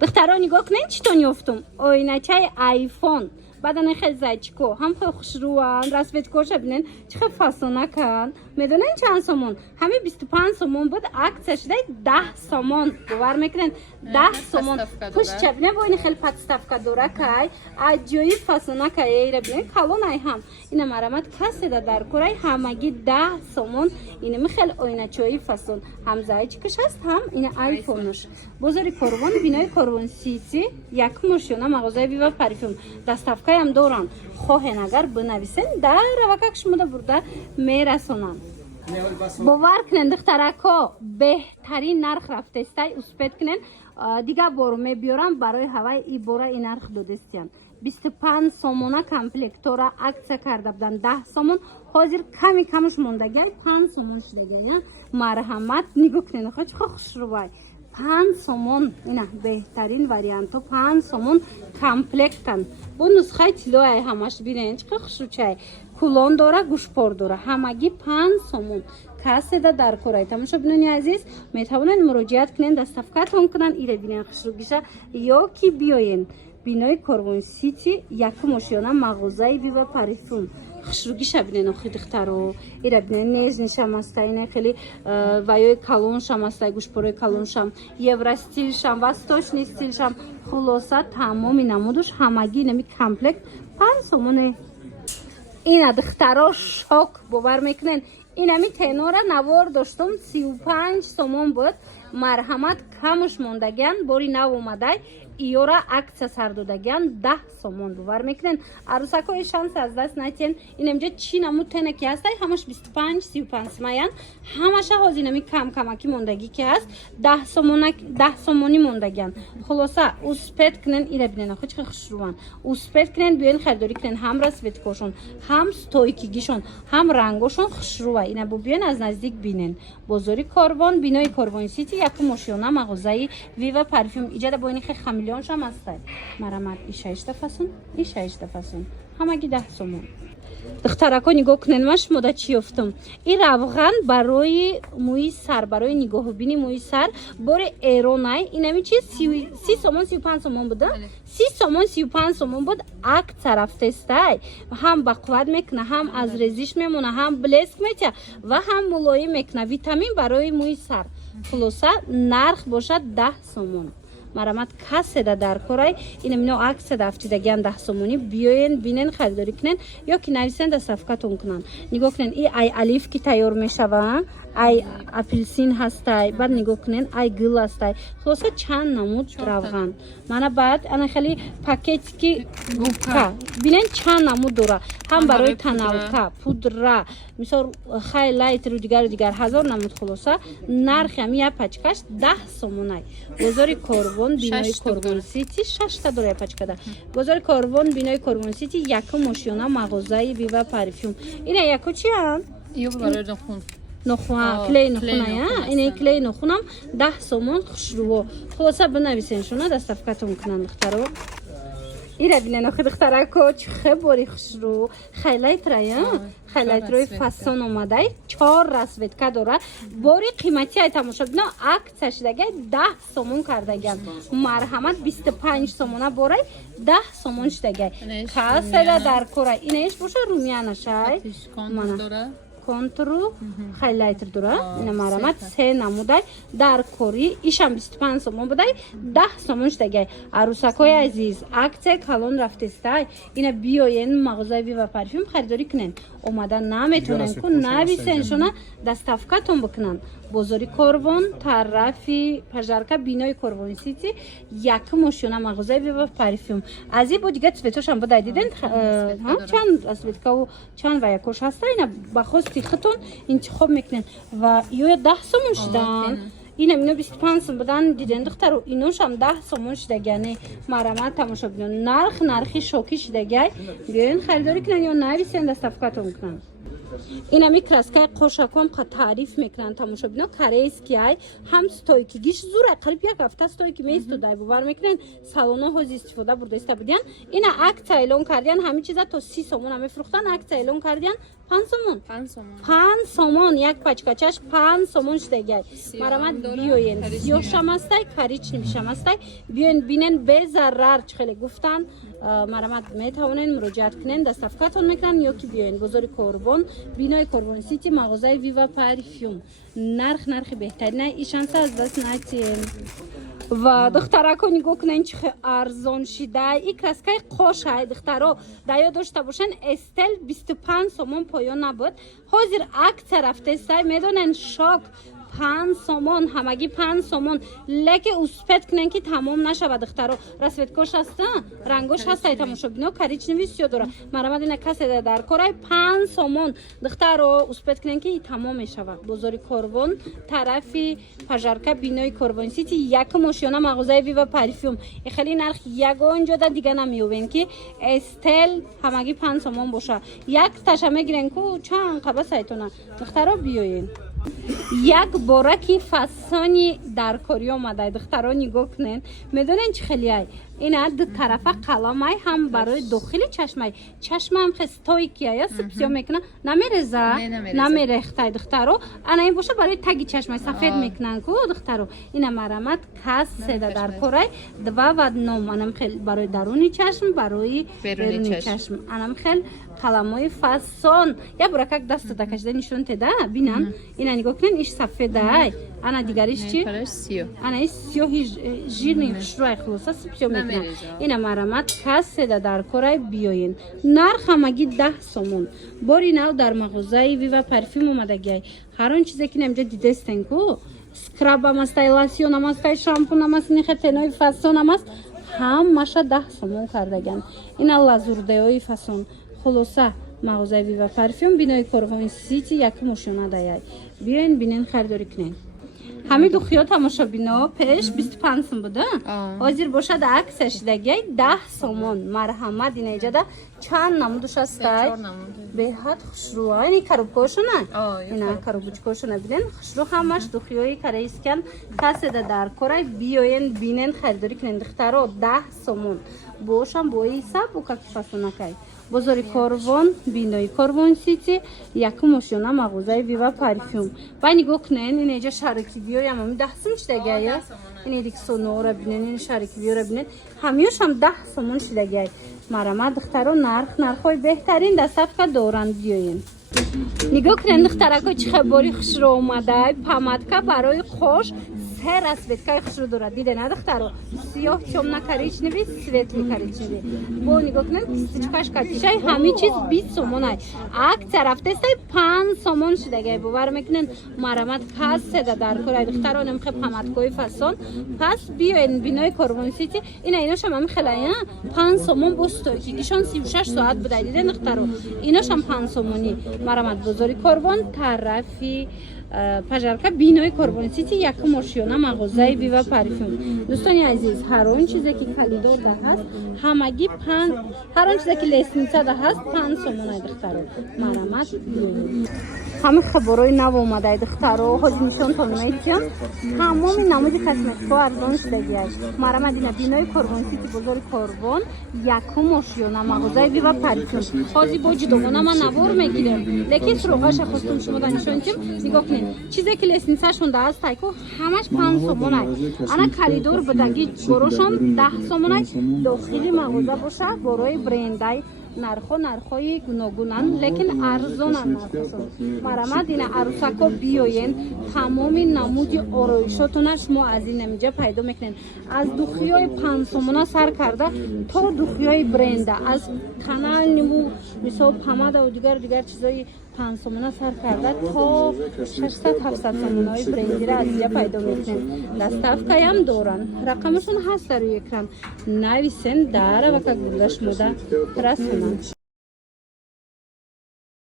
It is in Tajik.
دختران نگاه کنین چی تون یافتم آینچه آیفون بدن خیلی زایچکو هم خیلی خوشروان رسوت کوشه بینن چه فاسونه کن میدونین چند سومون همه 25 سومون بود عکسش شده 10 سومون باور میکنین 10 سومون خوش چبینه با این خیلی پاتستفکا دوره که اجایی فاسونه که ایره بینن کلون ای هم این مرامت کسی در کره همگی 10 سومون این خیلی آینچه‌ای فاسون هم زایچکش هست هم این آیفونش بزرگ کروان بینای کروان سیتی یک مشیونه مغازه ویوا پرفیوم دستافکای هم دوران خواهن اگر بنویسین در روکاکش مده برده میرسونن باور کنن دخترکا بهترین نرخ رفته استای اسپید کنن دیگه بارو میبیارم برای هوای ای باره این نرخ دودستیان 25 سومونه کمپلکتورا عکس کرده بودن 10 سومون حاضر کمی کمش موندگی 5 سومون شدگی مرحمت نگاه کنین خواهد خوش رو بای 5 سومون اینا بهترین وریانتو 5 سومون کمپلکتن bu نسخه تلوی همش بینین چه خوشوچای کلون داره گوشپار داره همگی 5 سومون کسی در کره تماشا بینین عزیز میتونین مراجعت کنین دستافکاتون کنن ایره بینین خوشروگیشه یا کی بیاین بینای کروان سیتی یک ماشیانه مغازه ویوا پرفیوم خوشروگیشه بینین خیلی دخترو ایره بینین نیز نشم است این خیلی ویای کلون شم است گوشپاره کلون شم یورا استیل شم وستوشنی استیل شم خلاصه تمامی نمودش همگی نمی کمپلکت 5 سومونه این دخترا شاک باور میکنن اینمی تنورا نوار داشتم 35 سومون بود مرحمت کمش موندگن باری نو اومده ایورا عکس سر دادگن 10 سومون باور میکنن عروسکای شانس از دست نتین این امجا چی نمود تنه که هسته همش 25 35 سمایان همش هازینمی کم کمکی موندگی که هست 10 سومونی موندگن خلاصه اسپید کنن ایره بینن خود چه خوشروان اسپید کنن بیاین خریداری کنن هم رسوت کوشون هم ستویکیگیشون هم رنگوشون خوشروه اینا بیاین از نزدیک بینن بزرگ کاروان بینای کاروان سیتی یک ماشیونه مغازه ویوا پرفیوم ایجاد با این خیلی میلیون شم است مرامت ایشه اشتفاسون همگی 10 سومون دخترکا نگاه کنن مش مده چی افتم این روغن برای موی سر برای نگاه بینی موی سر بار ایرونای اینمی چی 30 سومون 35 سومون بوده 30 سومون 35 سومون بود عکس رفته استای هم با قوت میکنه هم از ریزش میمونه هم بلسک میشه و هم ملایم میکنه ویتامین برای موی سر خلاصه نرخ باشد 10 سومون مرامت کسی در کره این منو عکس دفتیدگان 10 سومونی بیاین بینن خریداری کنن یا که نویسن دستافکاتون کنن نگاه کنن این ای الیف کی تیار میشوه ای اپلسین هستای بعد نگاه کنن ای گل هستای خلاصه چند نمود روغن من بعد انا خیلی پاکت کی گوبکا بینن چند نمود داره هم برای تناوکا پودر مثلا هایلایت رو دیگر هزار نمود خلاصه نرخ هم یه پچکش 10 سومونای بزرگ کاروان بینای کاروان سیتی 6 تا دوره پچکده بزرگ کاروان بینای کاروان سیتی یک ماشیونه مغازه ویوا پرفیوم اینا یکو چی هم یو برای نخونه کلی نخونه اینه کلی نخونم 10 سومون خوشرو خلاصه بنویسین شونه دستافکاتون کنن دخترو ایره بینن خود دخترکو چه باری خوشرو خیلیت روی فاسون اومده 4 رسوتکا داره باری قیمتی های تماشا بنا عکسش دیگه 10 سومون کردگن مرحمت 25 سومونه باره 10 سومون شدگه کسی در کره اینش باشه رومیانش های کنترو هایلایتر داره این مرامت 3 نموده در کوری ایشم 25 سومون بوده 10 سومون شدگه عروسکای عزیز عکس کلون رفته استای اینا بیاین مغازه ویوا پرفیوم خریداری کنن اومدن نمیتونن کن نویسن شونه دستافکاتون بکنن بزرگ کاروان طرفی پژارکا بینای کاروان سیتی یک ماشیونه مغازه ویوا پرفیوم از این بود دیگه سویتوش هم بود دیدن چند اسویتکا و چند و یکوش هست اینا بخواستی خطون انتخاب میکنن و یه 10 سومون شدن اینو 25 سوم بدن دیدن دخترو اینوش هم 10 سومون شدگنه مرامت تماشا ببینن نرخی شوکی شدگی بیاین خریداری کنن یا نویسن دستافکاتون کنن اینا می کراسکای قوشکم خود تعریف میکنن تماشابینا корейский ай هم стойкигиш зура қариб як ҳафта стойки меистодай бовар мекунен салона ҳози истифода бурда истабудиян ина акция эълон кардиян ҳами чиза то 30 сомон мефурӯхтан акция эълон кардиян 5 сомон 5 сомон як пачкачаш 5 сомон штегай марамад биёен сиёҳшам астай коричневишам астай биёен бинен безарар чихеле гуфтан марамад метавонен муроҷиат кунен доставкатон мекунан ё ки биёен бозори Корбон бинои Корбон Сити мағозаи Viva Parfum нархи беҳтарина ишанса аз даст натием ва духтарако нигоҳ кунен чихе арзон шидай и краскаи қошай духтаро даё дошта бошен Estelle 25 сомон поён набуд ҳозир акция рафтестай медонен шок 5 сомон ҳамагӣ 5 сомон леке успет кунен ки тамом нашавад духтаро расветкош аста рангош ҳастай тамошобино коричневӣ сиё дора марамад ина касе дар корай 5 сомон духтаро успет кунен ки тамом мешавад бозори Корбон тарафи пажарка бинои Корбон Сити якум ошёна мағозаи Viva Parfum хеле нарх ягон ҷода дига намеёбен ки Estelle ҳамагӣ 5 сомон боша як таша мегирен ку чанд қаба сайтона духтаро биёен як бораки фасони даркорӣ омадай духтаро нигоҳ кунен медонен чӣ хелиай ина ду тарафа қаламай ҳам барои дохили чашмай чашмаам хе стойкия сипсиё мекунан намереза намерехтай духтаро ана ин боша барои таги чашмай сафед мекунан ку духтаро ина марамад касседа даркорай 2 в 1 анам хел барои даруни чашм барои беруни чашм анам хел қаламои фасон я бура как дастада кашида нишон теда бинан ина нигоҳ кунен иш сафедай ана дигариш чи ана иш сиёҳи жирни хушрӯай хулоса сипсиё мекунан ина марамад касседа дар корай биёен нарх ҳамагӣ 10 сомон бори нав дар мағозаи Viva Parfum омадагиай ҳар он чизе ки намҷа дидестен ку скрабам астай лосьёнам астай шампунам аст нихетенои фасонам аст ҳамаша 10 сомон кардаган ина лазурдеои фасон хулоса мағозаи Viva Parfum бинои Корбон Сити якум ошёна даяй биёен бинен харидорӣ кунен ҳамин духиё тамошобино пеш 25 сом буда ҳозир бошад акция шидагиай 10 сомон марҳамат ина иҷада чанд намудуш астай беҳад хушрӯа ини коробкаошона ина коробочкаошона бинен хушрӯ ҳамаш духиёи корейскиан каседа дар корай биёен бинен харидорӣ кунен духтаро 10 сомон бошам бои сабука ки фасонакай бозори Корбон бинои Корбон Сити якум ошёна мағозаи Viva Parfum ба нигоҳ кунен ин эҷа шарики биёям ами 10 сом шидагиая ин риксонора бинен ин шарики биёра бинен ҳамиёшам 10 сомон шидагиай марамад духтаро нархҳои беҳтарин доставка доранд биёен нигоҳ кунен духтарако чӣ хабори хушрӯ омадай помадка барои қош се расветкаи хушрӯ дорад дидена духтаро сиёҳ чёмна коричневӣ светли коричневӣ бо нигоҳ кунен кистичкаш катишай ҳамин чиз 20 сомонай акция рафтестай 5 сомон шидагай бовар мекунен марамад касседа дар корай духтаро намхе помадкои фасон пас биёен бинои Корбон Сити ина иношам ами хелая 5 сомон бо стойкигишон 36 соат будай диден духтаро иношам 5 сомонӣ марамад бозори Корбон тарафи пажарка бинои Корбон Сити якум ошёна мағозаи Viva Parfum дӯстони азиз ҳар он чизе ки калидорда ҳаст ҳамагӣ 5 ҳар он чизе ки лесницада ҳаст 5 сомонай духтаро марамад ҳамин хаборои нав омадай духтаро ҳозир нишонтон метиём тамоми намуди косметикҳо арзон шудагиай марамад ина бинои Корбон Сити бозори Корбон якум ошёна мағозаи Viva Parfum ҳозир бо ҷудогона ман навор мегирем лекин суроғаша хостум шумода нишонтем нигоҳ кунед чизе ки лесницашонда ҳастай ку ҳамаш 5 сомонай ана калидор будаги борошам 10 сомонай дохили мағоза боша борои брендай нархҳои гуногунанд лекин арзонанд нархашон марамад ина арӯсако биёен тамоми намуди ороишотона шумо аз ин намиҷа пайдо мекунед аз духиёи 5 сомона сар карда то духиёи бренда аз каналниву мисол помадаву дигар чизои 5 сомона сар карда то 600-700 сомонаи брендира аз ия пайдо мекунед доставкаям доранд рақамашон ҳаст дар рӯи экран нависен дар ва как бурда шумода расонанд